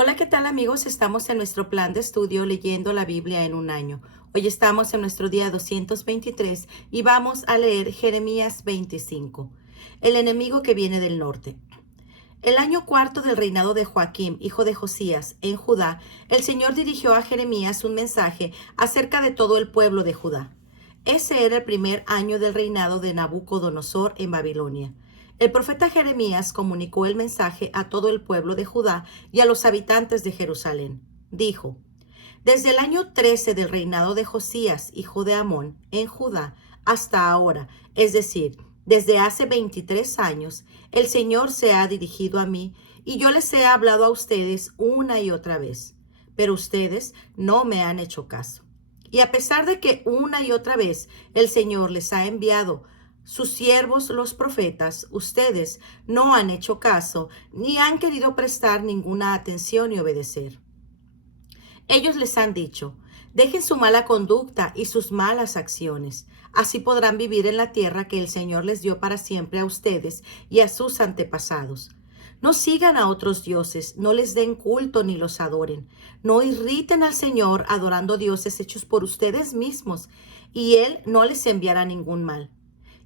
Hola, ¿qué tal amigos? Estamos en nuestro plan de estudio leyendo la Biblia en un año. Hoy estamos en nuestro día 223 y vamos a leer Jeremías 25. El enemigo que viene del norte. El año cuarto del reinado de Joaquim, hijo de Josías, en Judá, el Señor dirigió a Jeremías un mensaje acerca de todo el pueblo de Judá. Ese era el primer año del reinado de Nabucodonosor en Babilonia. El profeta Jeremías comunicó el mensaje a todo el pueblo de Judá y a los habitantes de Jerusalén. Dijo: Desde el año 13 del reinado de Josías, hijo de Amón, en Judá, hasta ahora, es decir, desde hace 23 años, el Señor se ha dirigido a mí y yo les he hablado a ustedes una y otra vez, pero ustedes no me han hecho caso. Y a pesar de que una y otra vez el Señor les ha enviado sus siervos los profetas, ustedes no han hecho caso ni han querido prestar ninguna atención y obedecer. Ellos les han dicho: dejen su mala conducta y sus malas acciones. Así podrán vivir en la tierra que el Señor les dio para siempre a ustedes y a sus antepasados. No sigan a otros dioses, no les den culto ni los adoren. No irriten al Señor adorando dioses hechos por ustedes mismos, y Él no les enviará ningún mal.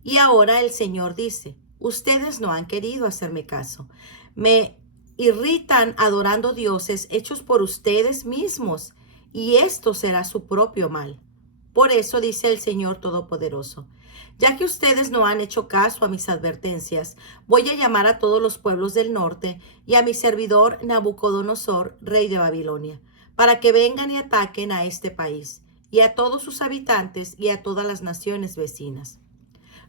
Y ahora el Señor dice: ustedes no han querido hacerme caso. Me irritan adorando dioses hechos por ustedes mismos, y esto será su propio mal. Por eso dice el Señor Todopoderoso: ya que ustedes no han hecho caso a mis advertencias, voy a llamar a todos los pueblos del norte y a mi servidor Nabucodonosor, rey de Babilonia, para que vengan y ataquen a este país, y a todos sus habitantes y a todas las naciones vecinas.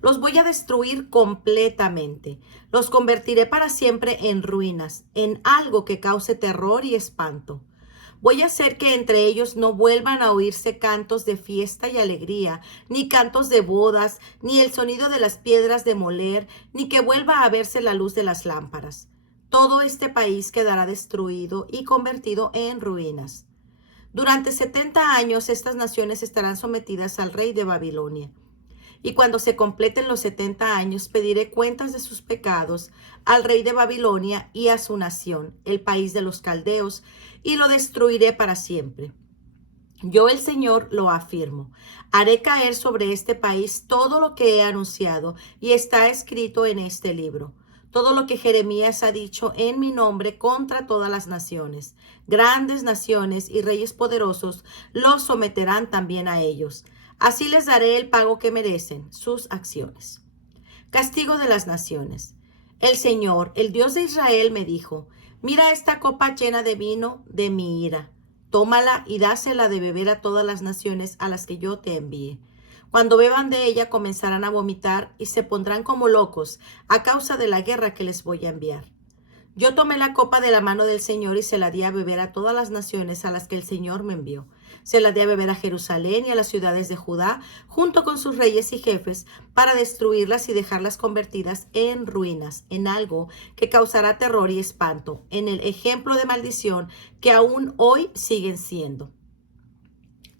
Los voy a destruir completamente. Los convertiré para siempre en ruinas, en algo que cause terror y espanto. Voy a hacer que entre ellos no vuelvan a oírse cantos de fiesta y alegría, ni cantos de bodas, ni el sonido de las piedras de moler, ni que vuelva a verse la luz de las lámparas. Todo este país quedará destruido y convertido en ruinas. Durante 70 años estas naciones estarán sometidas al rey de Babilonia. Y cuando se completen los 70 años, pediré cuentas de sus pecados al rey de Babilonia y a su nación, el país de los caldeos, y lo destruiré para siempre. Yo, el Señor, lo afirmo. Haré caer sobre este país todo lo que he anunciado y está escrito en este libro. Todo lo que Jeremías ha dicho en mi nombre contra todas las naciones. Grandes naciones y reyes poderosos los someterán también a ellos. Así les daré el pago que merecen sus acciones. Castigo de las naciones. El Señor, el Dios de Israel, me dijo: mira esta copa llena de vino de mi ira. Tómala y dásela de beber a todas las naciones a las que yo te envíe. Cuando beban de ella comenzarán a vomitar y se pondrán como locos a causa de la guerra que les voy a enviar. Yo tomé la copa de la mano del Señor y se la di a beber a todas las naciones a las que el Señor me envió. Se la di a beber a Jerusalén y a las ciudades de Judá, junto con sus reyes y jefes, para destruirlas y dejarlas convertidas en ruinas, en algo que causará terror y espanto, en el ejemplo de maldición que aún hoy siguen siendo.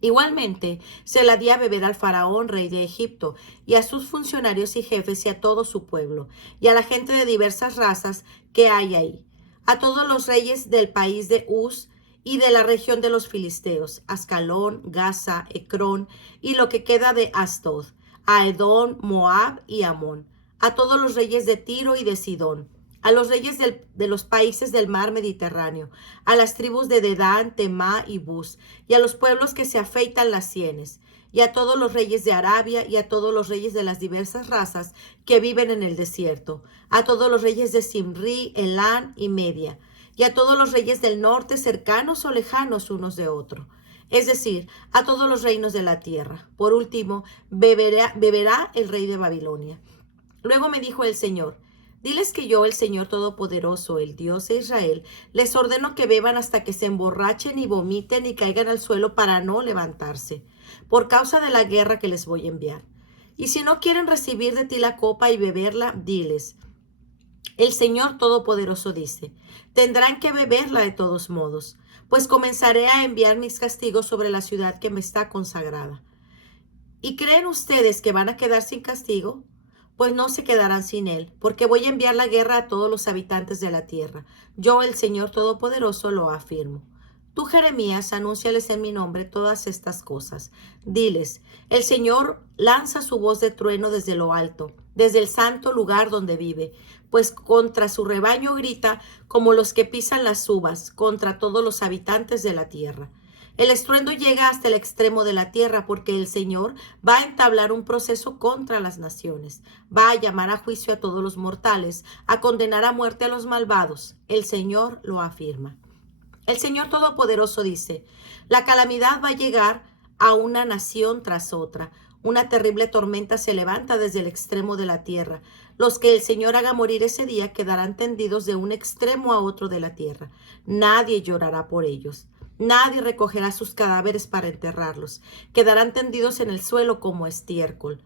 Igualmente, se la di a beber al faraón, rey de Egipto, y a sus funcionarios y jefes y a todo su pueblo, y a la gente de diversas razas que hay ahí, a todos los reyes del país de Uz y de la región de los filisteos, Ascalón, Gaza, Ecrón y lo que queda de Asdod, a Edom, Moab y Amón, a todos los reyes de Tiro y de Sidón, a los reyes de los países del mar Mediterráneo, a las tribus de Dedán, Temá y Bus, y a los pueblos que se afeitan las sienes, y a todos los reyes de Arabia, y a todos los reyes de las diversas razas que viven en el desierto, a todos los reyes de Simri, Elán y Media, y a todos los reyes del norte, cercanos o lejanos unos de otro, es decir, a todos los reinos de la tierra. Por último, beberá el rey de Babilonia. Luego me dijo el Señor: diles que yo, el Señor Todopoderoso, el Dios de Israel, les ordeno que beban hasta que se emborrachen y vomiten y caigan al suelo para no levantarse, por causa de la guerra que les voy a enviar. Y si no quieren recibir de ti la copa y beberla, diles: el Señor Todopoderoso dice: tendrán que beberla de todos modos, pues comenzaré a enviar mis castigos sobre la ciudad que me está consagrada. ¿Y creen ustedes que van a quedar sin castigo? pues no se quedarán sin él, porque voy a enviar la guerra a todos los habitantes de la tierra. Yo, el Señor Todopoderoso, lo afirmo. Tú, Jeremías, anúnciales en mi nombre todas estas cosas. Diles, el Señor lanza su voz de trueno desde lo alto, desde el santo lugar donde vive, pues contra su rebaño grita como los que pisan las uvas, contra todos los habitantes de la tierra. El estruendo llega hasta el extremo de la tierra porque el Señor va a entablar un proceso contra las naciones, va a llamar a juicio a todos los mortales, a condenar a muerte a los malvados. El Señor lo afirma. El Señor Todopoderoso dice, la calamidad va a llegar a una nación tras otra. Una terrible tormenta se levanta desde el extremo de la tierra. Los que el Señor haga morir ese día quedarán tendidos de un extremo a otro de la tierra. Nadie llorará por ellos. Nadie recogerá sus cadáveres para enterrarlos. Quedarán tendidos en el suelo como estiércol.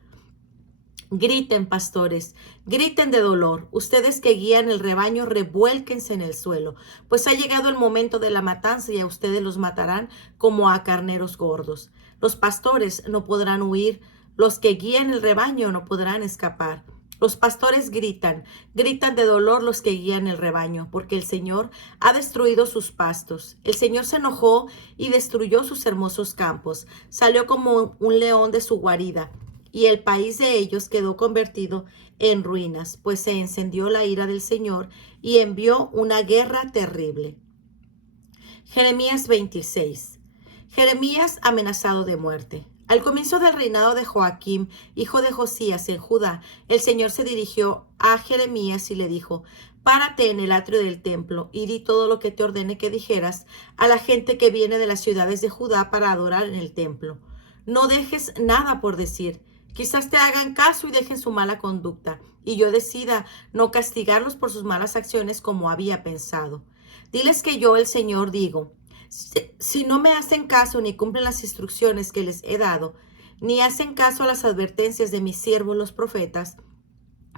Griten, pastores, griten de dolor. Ustedes que guían el rebaño, revuélquense en el suelo, pues ha llegado el momento de la matanza y a ustedes los matarán como a carneros gordos. Los pastores no podrán huir, los que guían el rebaño no podrán escapar. Los pastores gritan, gritan de dolor los que guían el rebaño, porque el Señor ha destruido sus pastos. El Señor se enojó y destruyó sus hermosos campos. Salió como un león de su guarida, y el país de ellos quedó convertido en ruinas, pues se encendió la ira del Señor y envió una guerra terrible. Jeremías 26. Jeremías amenazado de muerte. Al comienzo del reinado de Joaquim, hijo de Josías en Judá, el Señor se dirigió a Jeremías y le dijo, párate en el atrio del templo y di todo lo que te ordene que dijeras a la gente que viene de las ciudades de Judá para adorar en el templo. No dejes nada por decir. Quizás te hagan caso y dejen su mala conducta, y yo decida no castigarlos por sus malas acciones como había pensado. Diles que yo, el Señor, digo, si no me hacen caso ni cumplen las instrucciones que les he dado, ni hacen caso a las advertencias de mis siervos los profetas,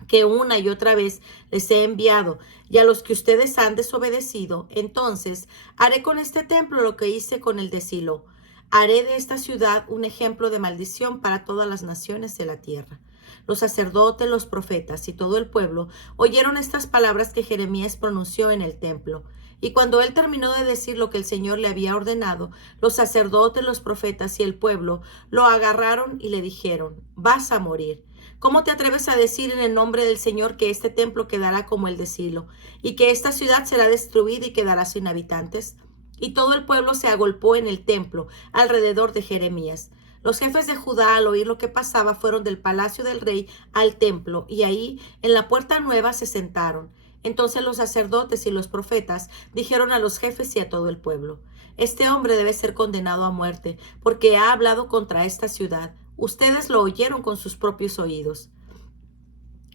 que una y otra vez les he enviado, y a los que ustedes han desobedecido, entonces haré con este templo lo que hice con el de Silo. Haré de esta ciudad un ejemplo de maldición para todas las naciones de la tierra. Los sacerdotes, los profetas y todo el pueblo oyeron estas palabras que Jeremías pronunció en el templo. Y cuando él terminó de decir lo que el Señor le había ordenado, los sacerdotes, los profetas y el pueblo lo agarraron y le dijeron, vas a morir. ¿Cómo te atreves a decir en el nombre del Señor que este templo quedará como el de Silo y que esta ciudad será destruida y quedará sin habitantes? Y todo el pueblo se agolpó en el templo alrededor de Jeremías. Los jefes de Judá, al oír lo que pasaba, fueron del palacio del rey al templo, y ahí, en la puerta nueva, se sentaron. Entonces los sacerdotes y los profetas dijeron a los jefes y a todo el pueblo, este hombre debe ser condenado a muerte, porque ha hablado contra esta ciudad. Ustedes lo oyeron con sus propios oídos.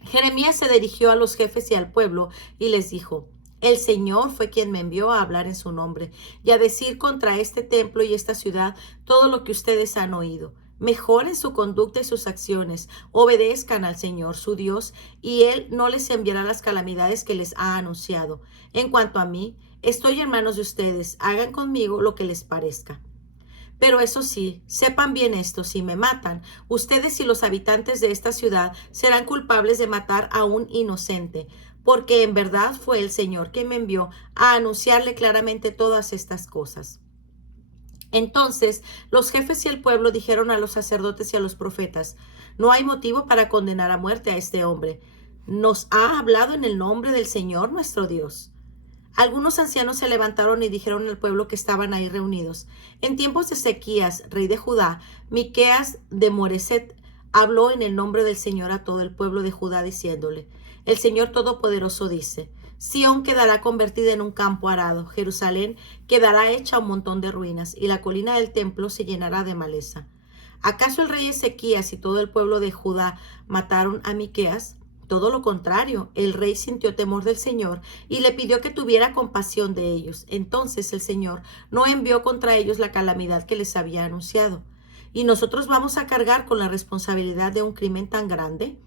Jeremías se dirigió a los jefes y al pueblo y les dijo, el Señor fue quien me envió a hablar en su nombre y a decir contra este templo y esta ciudad todo lo que ustedes han oído. Mejoren su conducta y sus acciones, obedezcan al Señor su Dios y Él no les enviará las calamidades que les ha anunciado. En cuanto a mí, estoy en manos de ustedes, hagan conmigo lo que les parezca. Pero eso sí, sepan bien esto, si me matan, ustedes y los habitantes de esta ciudad serán culpables de matar a un inocente, porque en verdad fue el Señor quien me envió a anunciarle claramente todas estas cosas. Entonces los jefes y el pueblo dijeron a los sacerdotes y a los profetas, no hay motivo para condenar a muerte a este hombre. Nos ha hablado en el nombre del Señor nuestro Dios. Algunos ancianos se levantaron y dijeron al pueblo que estaban ahí reunidos, en tiempos de Ezequías, rey de Judá, Miqueas de Moreset habló en el nombre del Señor a todo el pueblo de Judá diciéndole, el Señor Todopoderoso dice, Sión quedará convertida en un campo arado, Jerusalén quedará hecha un montón de ruinas, y la colina del templo se llenará de maleza. ¿Acaso el rey Ezequías y todo el pueblo de Judá mataron a Miqueas? Todo lo contrario, el rey sintió temor del Señor y le pidió que tuviera compasión de ellos. Entonces el Señor no envió contra ellos la calamidad que les había anunciado. ¿Y nosotros vamos a cargar con la responsabilidad de un crimen tan grande?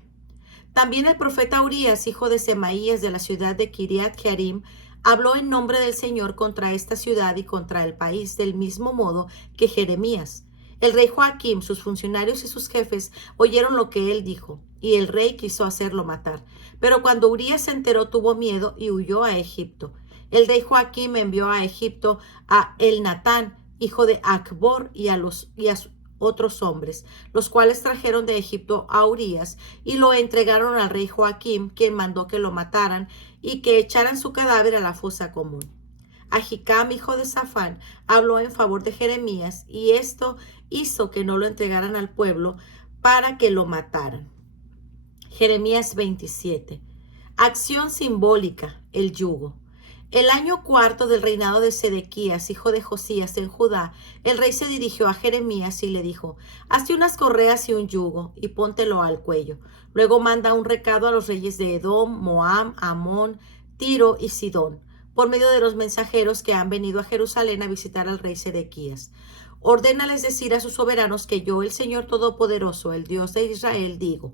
También el profeta Urías, hijo de Semaías de la ciudad de Kiriat Jearim, habló en nombre del Señor contra esta ciudad y contra el país, del mismo modo que Jeremías. El rey Joaquim, sus funcionarios y sus jefes oyeron lo que él dijo. y el rey quiso hacerlo matar. Pero cuando Urías se enteró, tuvo miedo y huyó a Egipto. El rey Joaquim envió a Egipto a Elnatán, hijo de Acbor, y a otros hombres, los cuales trajeron de Egipto a Urías y lo entregaron al rey Joaquim, quien mandó que lo mataran y que echaran su cadáver a la fosa común. Ahicam, hijo de Safán, habló en favor de Jeremías, y esto hizo que no lo entregaran al pueblo para que lo mataran. Jeremías 27. Acción simbólica, el yugo. El año cuarto del reinado de Sedequías, hijo de Josías, en Judá, el rey se dirigió a Jeremías y le dijo: hazte unas correas y un yugo, y póntelo al cuello. Luego manda un recado a los reyes de Edom, Moab, Amón, Tiro y Sidón, por medio de los mensajeros que han venido a Jerusalén a visitar al rey Sedequías. Ordénales decir a sus soberanos que yo, el Señor Todopoderoso, el Dios de Israel, digo: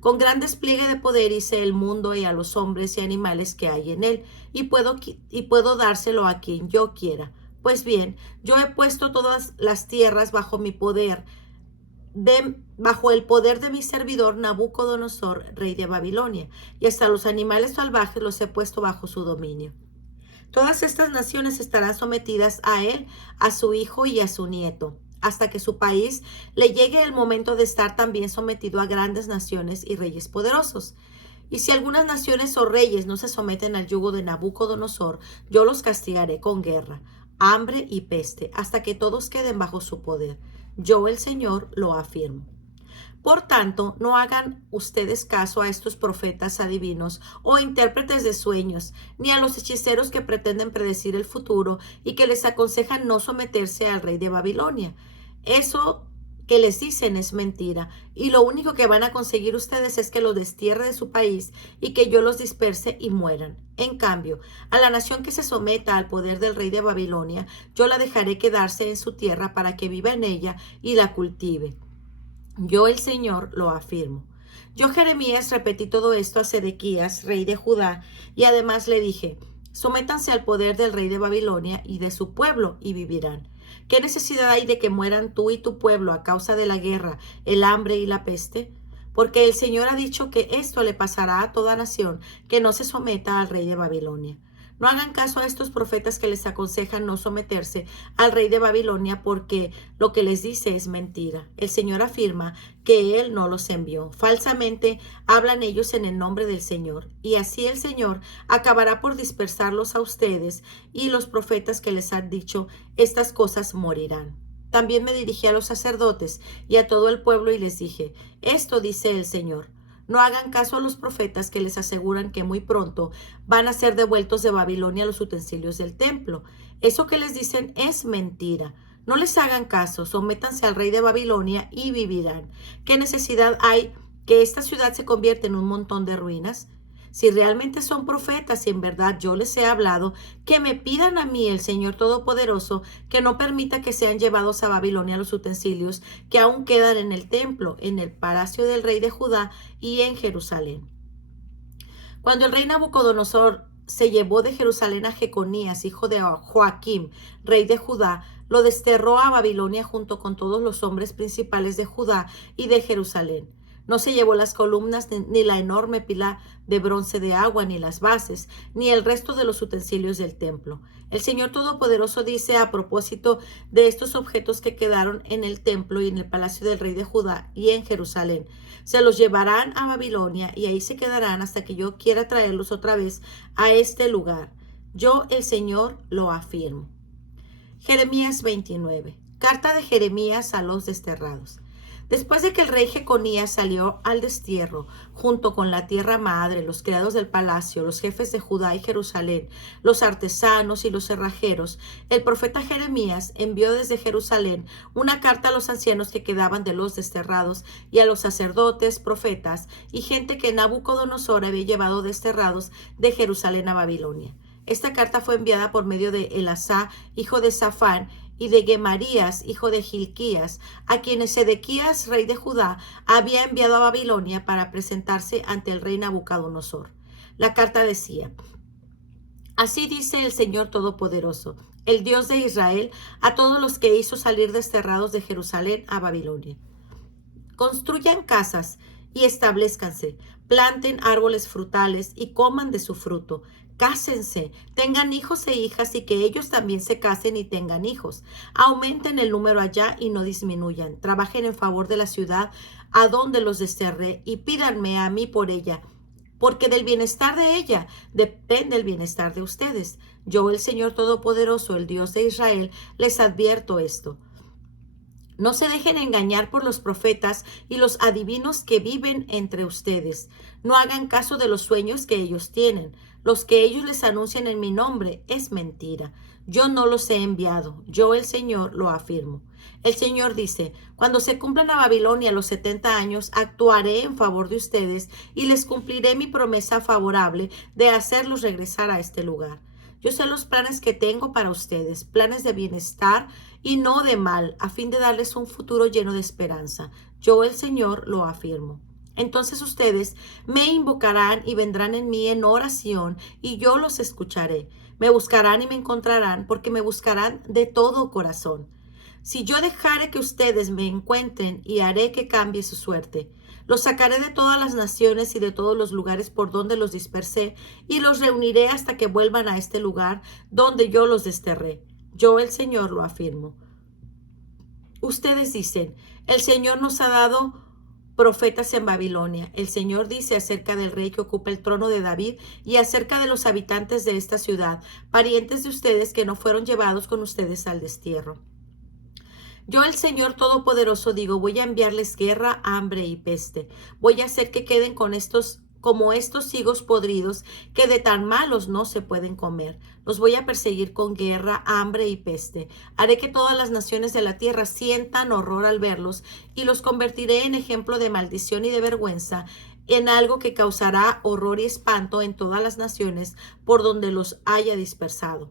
con gran despliegue de poder hice el mundo y a los hombres y animales que hay en él, y puedo dárselo a quien yo quiera. Pues bien, yo he puesto todas las tierras bajo mi poder, bajo el poder de mi servidor Nabucodonosor, rey de Babilonia, y hasta los animales salvajes los he puesto bajo su dominio. Todas estas naciones estarán sometidas a él, a su hijo y a su nieto, hasta que su país le llegue el momento de estar también sometido a grandes naciones y reyes poderosos. Y si algunas naciones o reyes no se someten al yugo de Nabucodonosor, yo los castigaré con guerra, hambre y peste, hasta que todos queden bajo su poder. Yo, el Señor, lo afirmo. Por tanto, no hagan ustedes caso a estos profetas adivinos o intérpretes de sueños, ni a los hechiceros que pretenden predecir el futuro y que les aconsejan no someterse al rey de Babilonia. Eso que les dicen es mentira, y lo único que van a conseguir ustedes es que los destierre de su país y que yo los disperse y mueran. En cambio, a la nación que se someta al poder del rey de Babilonia, yo la dejaré quedarse en su tierra para que viva en ella y la cultive. Yo, el Señor, lo afirmo. Yo, Jeremías, repetí todo esto a Sedequías, rey de Judá, y además le dije: sométanse al poder del rey de Babilonia y de su pueblo, y vivirán. ¿Qué necesidad hay de que mueran tú y tu pueblo a causa de la guerra, el hambre y la peste? Porque el Señor ha dicho que esto le pasará a toda nación que no se someta al rey de Babilonia. No hagan caso a estos profetas que les aconsejan no someterse al rey de Babilonia, porque lo que les dice es mentira. El Señor afirma que Él no los envió. Falsamente hablan ellos en el nombre del Señor. Y así el Señor acabará por dispersarlos a ustedes, y los profetas que les han dicho estas cosas morirán. También me dirigí a los sacerdotes y a todo el pueblo y les dije: esto dice el Señor. No hagan caso a los profetas que les aseguran que muy pronto van a ser devueltos de Babilonia los utensilios del templo. Eso que les dicen es mentira. No les hagan caso, sométanse al rey de Babilonia y vivirán. ¿Qué necesidad hay que esta ciudad se convierta en un montón de ruinas? Si realmente son profetas y en verdad yo les he hablado, que me pidan a mí, el Señor Todopoderoso, que no permita que sean llevados a Babilonia los utensilios que aún quedan en el templo, en el palacio del rey de Judá y en Jerusalén. Cuando el rey Nabucodonosor se llevó de Jerusalén a Jeconías, hijo de Joaquim, rey de Judá, lo desterró a Babilonia junto con todos los hombres principales de Judá y de Jerusalén. No se llevó las columnas, ni la enorme pila de bronce de agua, ni las bases, ni el resto de los utensilios del templo. El Señor Todopoderoso dice a propósito de estos objetos que quedaron en el templo y en el palacio del rey de Judá y en Jerusalén: se los llevarán a Babilonia y ahí se quedarán hasta que yo quiera traerlos otra vez a este lugar. Yo, el Señor, lo afirmo. Jeremías 29. Carta de Jeremías a los desterrados. Después de que el rey Jeconías salió al destierro, junto con la tierra madre, los criados del palacio, los jefes de Judá y Jerusalén, los artesanos y los cerrajeros, el profeta Jeremías envió desde Jerusalén una carta a los ancianos que quedaban de los desterrados y a los sacerdotes, profetas y gente que Nabucodonosor había llevado desterrados de Jerusalén a Babilonia. Esta carta fue enviada por medio de Elasá, hijo de Safán, y de Gemarías, hijo de Gilquías, a quienes Sedequías, rey de Judá, había enviado a Babilonia para presentarse ante el rey Nabucodonosor. La carta decía: así dice el Señor Todopoderoso, el Dios de Israel, a todos los que hizo salir desterrados de Jerusalén a Babilonia: construyan casas y establezcanse, planten árboles frutales y coman de su fruto. Cásense, tengan hijos e hijas y que ellos también se casen y tengan hijos. Aumenten el número allá y no disminuyan. Trabajen en favor de la ciudad a donde los desterré y pídanme a mí por ella, porque del bienestar de ella depende el bienestar de ustedes. Yo, el Señor Todopoderoso, el Dios de Israel, les advierto esto. No se dejen engañar por los profetas y los adivinos que viven entre ustedes. No hagan caso de los sueños que ellos tienen. Los que ellos les anuncian en mi nombre es mentira. Yo no los he enviado. Yo, el Señor, lo afirmo. El Señor dice, cuando se cumplan a Babilonia los 70 años, actuaré en favor de ustedes y les cumpliré mi promesa favorable de hacerlos regresar a este lugar. Yo sé los planes que tengo para ustedes, planes de bienestar y no de mal, a fin de darles un futuro lleno de esperanza. Yo, el Señor, lo afirmo. Entonces ustedes me invocarán y vendrán en mí en oración y yo los escucharé. Me buscarán y me encontrarán porque me buscarán de todo corazón. Si yo dejare que ustedes me encuentren y haré que cambie su suerte, los sacaré de todas las naciones y de todos los lugares por donde los dispersé y los reuniré hasta que vuelvan a este lugar donde yo los desterré. Yo, el Señor, lo afirmo. Ustedes dicen, el Señor nos ha dado profetas en Babilonia. El Señor dice acerca del rey que ocupa el trono de David y acerca de los habitantes de esta ciudad, parientes de ustedes que no fueron llevados con ustedes al destierro. Yo, el Señor Todopoderoso, digo, voy a enviarles guerra, hambre y peste. Voy a hacer que queden como estos higos podridos que de tan malos no se pueden comer. Los voy a perseguir con guerra, hambre y peste. Haré que todas las naciones de la tierra sientan horror al verlos y los convertiré en ejemplo de maldición y de vergüenza, en algo que causará horror y espanto en todas las naciones por donde los haya dispersado.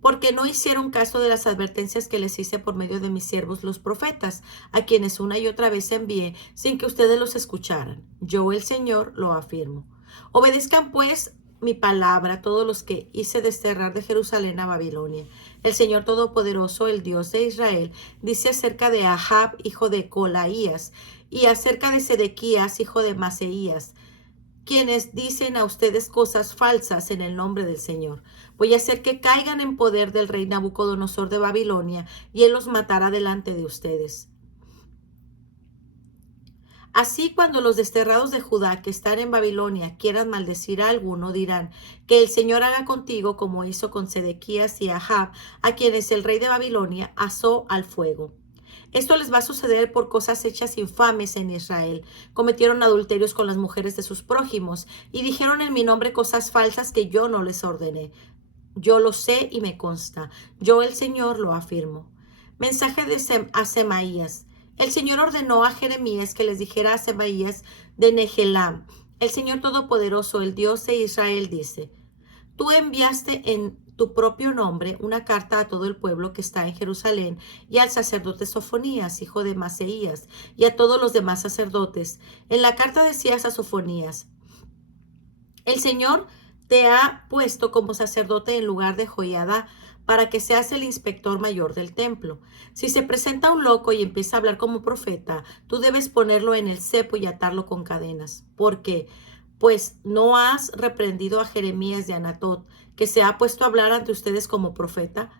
Porque no hicieron caso de las advertencias que les hice por medio de mis siervos los profetas, a quienes una y otra vez envié, sin que ustedes los escucharan. Yo, el Señor, lo afirmo. Obedezcan pues mi palabra todos los que hice desterrar de Jerusalén a Babilonia. El Señor Todopoderoso, el Dios de Israel, dice acerca de Ahab, hijo de Colaías, y acerca de Sedequías, hijo de Maseías, quienes dicen a ustedes cosas falsas en el nombre del Señor. Voy a hacer que caigan en poder del rey Nabucodonosor de Babilonia, y él los matará delante de ustedes. Así, cuando los desterrados de Judá que están en Babilonia quieran maldecir a alguno, dirán, que el Señor haga contigo como hizo con Sedequías y Ahab, a quienes el rey de Babilonia asó al fuego. Esto les va a suceder por cosas hechas infames en Israel. Cometieron adulterios con las mujeres de sus prójimos y dijeron en mi nombre cosas falsas que yo no les ordené. Yo lo sé y me consta. Yo, el Señor, lo afirmo. Mensaje a Semaías. El Señor ordenó a Jeremías que les dijera a Semaías de Nehelam. El Señor Todopoderoso, el Dios de Israel, dice: Tú enviaste en tu propio nombre una carta a todo el pueblo que está en Jerusalén y al sacerdote Sofonías, hijo de Maseías, y a todos los demás sacerdotes. En la carta decías a Sofonías: el Señor te ha puesto como sacerdote en lugar de Joiada para que seas el inspector mayor del templo. Si se presenta un loco y empieza a hablar como profeta, tú debes ponerlo en el cepo y atarlo con cadenas. ¿Por qué? Pues no has reprendido a Jeremías de Anatot, que se ha puesto a hablar ante ustedes como profeta.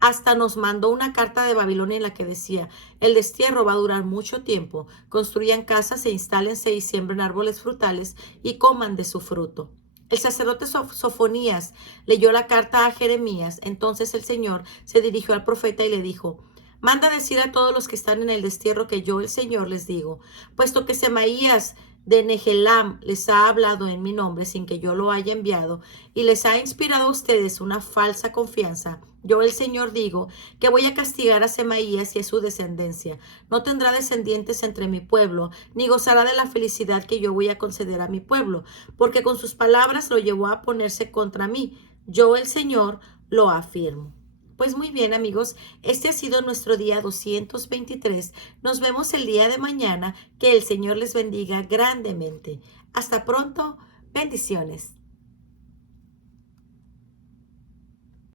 Hasta nos mandó una carta de Babilonia en la que decía: el destierro va a durar mucho tiempo, construyan casas e instálense y siembren árboles frutales y coman de su fruto. El sacerdote Sofonías leyó la carta a Jeremías. Entonces el Señor se dirigió al profeta y le dijo: manda decir a todos los que están en el destierro que yo, el Señor, les digo, puesto que Semaías de Nehelam les ha hablado en mi nombre sin que yo lo haya enviado y les ha inspirado a ustedes una falsa confianza, yo, el Señor, digo que voy a castigar a Semaías y a su descendencia. No tendrá descendientes entre mi pueblo, ni gozará de la felicidad que yo voy a conceder a mi pueblo, porque con sus palabras lo llevó a ponerse contra mí. Yo, el Señor, lo afirmo. Pues muy bien, amigos, este ha sido nuestro día 223. Nos vemos el día de mañana. Que el Señor les bendiga grandemente. Hasta pronto. Bendiciones.